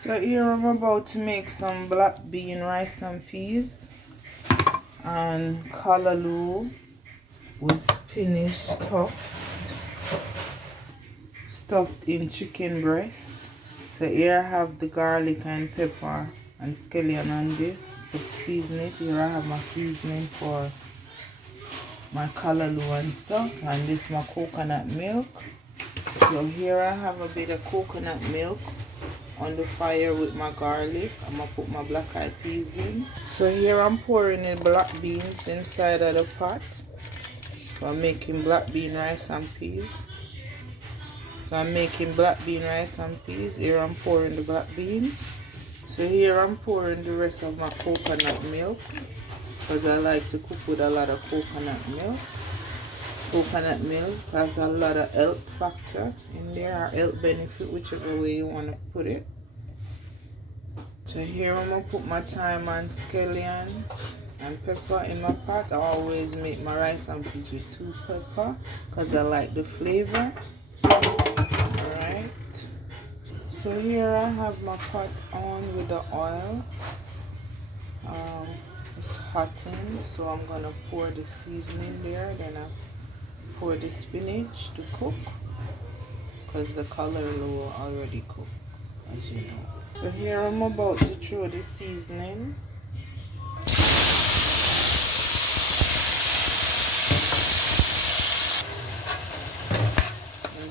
So here I'm about to make some black bean rice and peas and callaloo with spinach stuffed in chicken breast. So here I have the garlic and pepper and scallion on this to season it. Here I have my seasoning for my callaloo and stuff, and this my coconut milk. So here I have a bit of coconut milk on the fire with my garlic. I'm gonna put my black eyed peas in. So here I'm pouring in black beans inside of the pot. So I'm making black bean rice and peas. So I'm making black bean rice and peas. Here I'm pouring the black beans. So here I'm pouring the rest of my coconut milk, because I like to cook with a lot of coconut milk. Coconut milk has a lot of health factor in there, or health benefit, whichever way you want to put it. So here I'm going to put my thyme and scallion and pepper in my pot. I always make my rice and peas with 2 pepper because I like the flavor. Alright. So here I have my pot on with the oil. It's hotting, so I'm going to pour the seasoning there. Then I pour the spinach to cook, because the callaloo already cooked, as you know. So here I'm about to throw the seasoning. As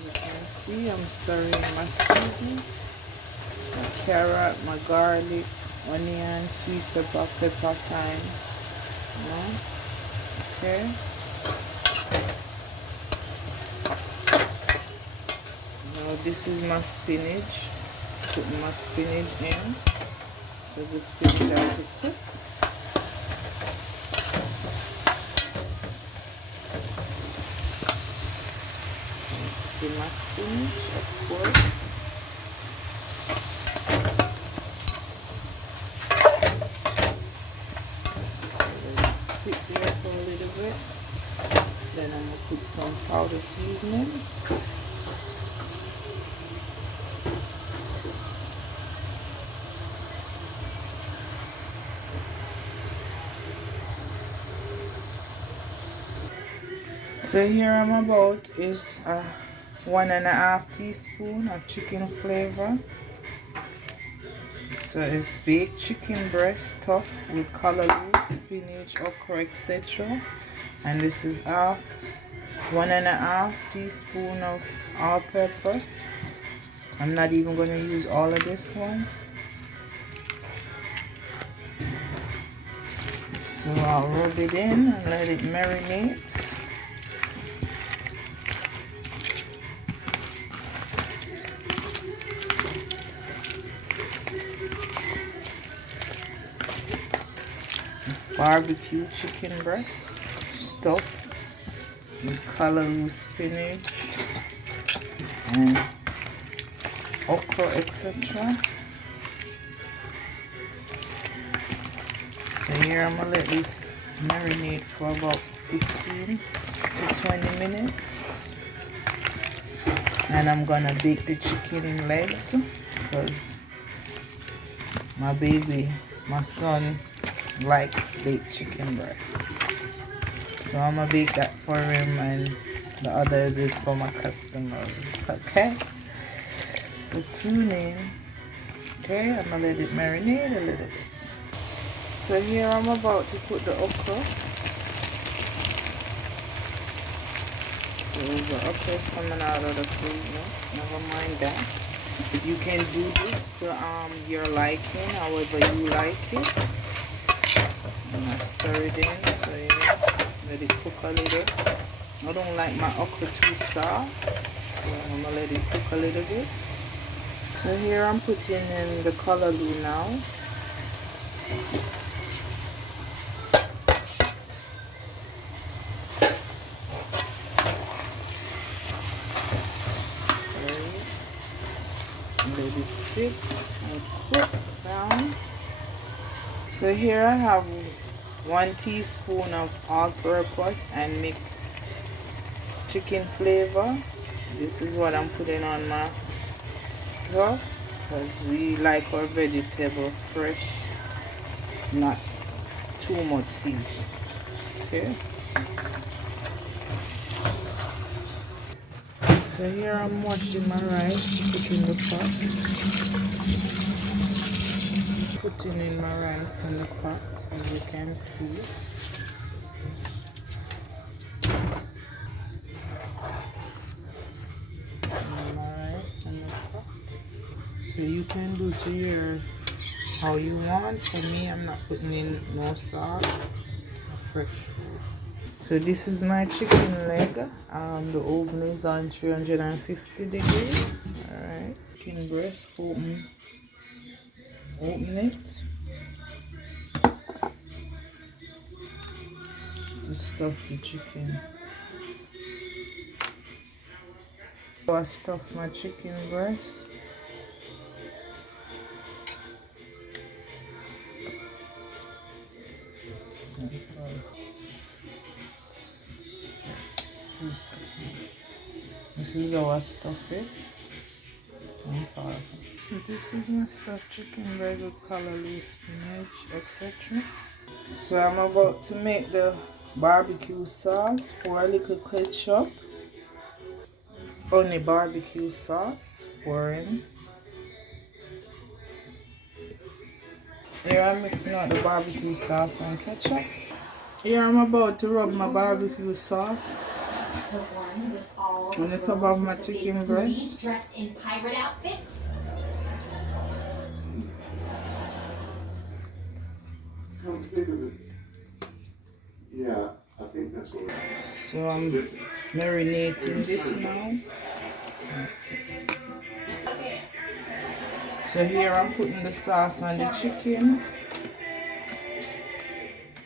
you can see, I'm stirring my seasoning, my carrot, my garlic, onion, sweet pepper, thyme. Okay. Now this is my spinach. Putting my spinach in, because the spinach has to cook. Put my spinach, of course. Sit there for a little bit. Then I'm going to put some powder seasoning. So here I'm about is 1.5 teaspoon of chicken flavor. So it's baked chicken breast stuffed with callaloo, spinach, okra, etc. And this is 1.5 teaspoon of all purpose. I'm not even going to use all of this one. So I'll rub it in and let it marinate. Barbecue chicken breast stuffed with callaloo, spinach and okra, etc. So here I'm gonna let this marinate for about 15 to 20 minutes, and I'm gonna bake the chicken in legs because my son likes baked chicken breast. So I'm gonna bake that for him, and the others is for my customers. Okay, so tune in. Okay, I'm gonna let it marinate a little bit. So here I'm about to put the okra. The okra is coming out of the freezer. Never mind that. You can do this to your liking, however you like it. I'm gonna stir it in, so let it cook a little. I don't like my okra too soft, so I'm gonna let it cook a little bit. So here I'm putting in the callaloo now. Let it sit and cook down. So here I have 1 teaspoon of all-purpose and mixed chicken flavor. This is what I'm putting on my stuff. because we like our vegetable fresh, not too much season. Okay. So here I'm washing my rice, put in the pot. Putting in my rice in the pot, as you can see. My rice in the pot. So you can do to your how you want. For me, I'm not putting in no salt. Fresh. So this is my chicken leg. The oven is on 350 degrees. Alright. Chicken breast, open it. To stuff the chicken. So I stuff my chicken breast. This is how I stuff it. So this is my stuffed chicken breast with callaloo, spinach, etc. So I'm about to make the barbecue sauce. Pour a little ketchup. Only barbecue sauce. Pour in. Here I'm mixing out the barbecue sauce and ketchup. Here I'm about to rub my barbecue sauce on the top of my chicken breast. Dressed in pirate outfits. Come think of it. Yeah, I think that's what it is. So I'm marinating this now. So here I'm putting the sauce on the chicken.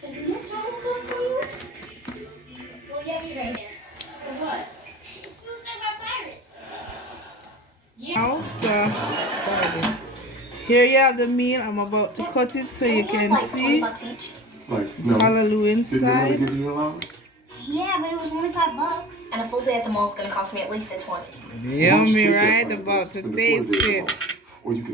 Is this troublesome for you? Well, yesterday. For what? It's food served by pirates. Yeah. Now, so here you have the meal. I'm about to cut it so you can see $20 each. Like, no. callaloo Did inside. they give you allowance? Yeah, but it was only $5. And a full day at the mall is going to cost me at least $20. Yummy, right? About to taste it. Or you can